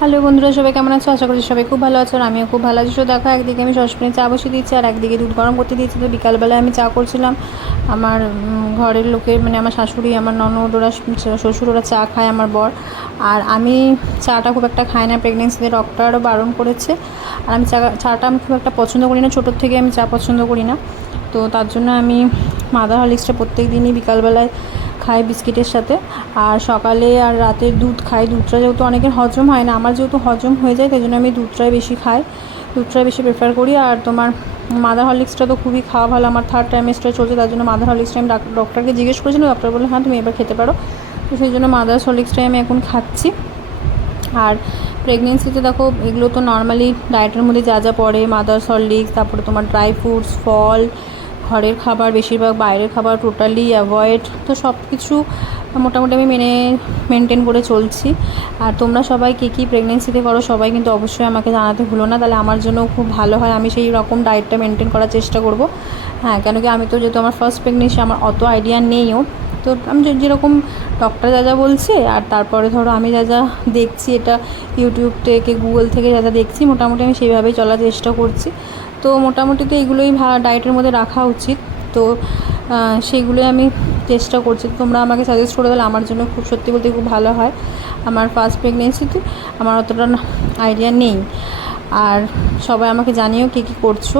Hello বন্ধুরা, সবাই কেমন আছো? আশা করি সবাই খুব ভালো আছো আর আমিও খুব ভালো আছি। তো দেখো, একদিকে আমি সসপ্যানে চা বসিয়ে দিচ্ছি আর একদিকে দুধ গরম করতে দিয়েছি। তো বিকালবেলায় আমি চা করছিলাম। আমার ঘরের লোকের মানে আমার শাশুড়ি, আমার ননদ, ওরা শ্বশুর, ওরা চা খায়, আমার বর। আর আমি চাটা খুব একটা খাই না, প্রেগনেন্সিতে ডক্টরও বারণ করেছে। আর আমি চাটা আমি খুব একটা পছন্দ করি না, ছোটোর থেকে আমি চা পছন্দ করি না। তো তার জন্য আমি মাদার হরলিক্সটা প্রত্যেক দিনই বিকালবেলায় খাই বিস্কিটের সাথে। আর সকালে আর রাতে দুধ খাই। দুধটা যেহেতু অনেকের হজম হয় না, আমার যেহেতু হজম হয়ে যায়, তাই জন্য আমি দুধটাই বেশি খাই, দুধটাই বেশি প্রেফার করি। আর তোমার মাদার হরলিক্সটা তো খুবই খাওয়া ভালো। আমার থার্ড ট্রাইমেস্টার চলছে, তার জন্য মাদার হরলিক্সটা আমি ডক্টরকে জিজ্ঞেস করেছিলাম। ডক্টর বললো হ্যাঁ তুমি এবার খেতে পারো। তো সেই জন্য মাদার হরলিক্সটাই আমি এখন খাচ্ছি। আর প্রেগনেন্সিতে দেখো, এগুলো তো নর্মালি ডায়েটের মধ্যে যা যা পড়ে, মাদার হরলিক্স, তারপরে তোমার ড্রাই ফ্রুটস, ফল, ঘরের খাবার, বেশিরভাগ বাইরের খাবার টোটালি অ্যাভয়েড। তো সব কিছু মোটামুটি আমি মেনটেন করে চলছি। আর তোমরা সবাই কী কী প্রেগনেন্সিতে করো সবাই কিন্তু অবশ্যই আমাকে জানাতে ভুলো না, তাহলে আমার জন্য খুব ভালো হয়। আমি সেই রকম ডায়েটটা মেনটেন করার চেষ্টা করব। হ্যাঁ, কেন কি আমি তো যেহেতু আমার ফার্স্ট প্রেগনেন্সি, আমার অত আইডিয়া নেইও। তো আমি যেরকম ডক্টর যা যা বলছে, আর তারপরে ধরো আমি যা যা দেখছি, এটা ইউটিউব থেকে, গুগল থেকে যা যা দেখছি, মোটামুটি আমি সেইভাবেই চলার চেষ্টা করছি। তো মোটামুটি তো এইগুলোই ডায়েটের মধ্যে রাখা উচিত। তো সেইগুলোই আমি চেষ্টা করছি। তোমরা আমাকে সাজেস্ট করে দিলে আমার জন্য খুব, সত্যি বলতে খুব ভালো হয়। আমার ফার্স্ট প্রেগনেন্সিতে আমার অতটা আইডিয়া নেই। আর সবাই আমাকে জানিও কী কী করছো,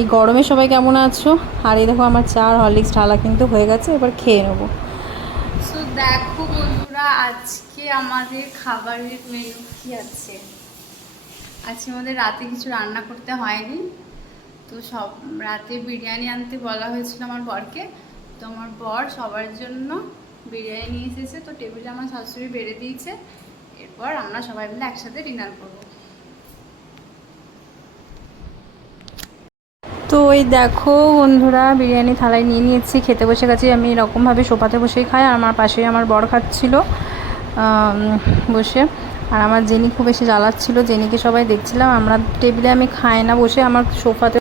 এই গরমে সবাই কেমন আছো। আর এই দেখো, আমার চা আর হরলিক্স ঢালা কিন্তু হয়ে গেছে, এবার খেয়ে নেবো। সো দেখো বন্ধুরা, আজকে আমাদের খাবারের মেনু কি আছে। আজকে আমাদের রাতে কিছু রান্না করতে হয়নি। তো সব রাতে বিরিয়ানি আনতে বলা হয়েছিল আমার বরকে। তো আমার বর সবার জন্য বিরিয়ানি নিয়ে এসেছে। তো টেবিলে আমার শাশুড়ি বেড়ে দিয়েছে। এরপর আমরা সবাই মিলে একসাথে ডিনার করবো। তো ওই দেখো বন্ধুরা, বিরিয়ানি থালায় নিয়ে নিয়েছি, খেতে বসে গেছি। আমি এরকমভাবে সোফাতে বসেই খাই, আর আমার পাশেই আমার বর খাচ্ছিল বসে। আর আমার জেনি খুব বেশি জ্বালাচ্ছিল, জেনিকে সবাই দেখছিলাম। আমরা টেবিলে আমি খাই না বসে, আমার সোফাতে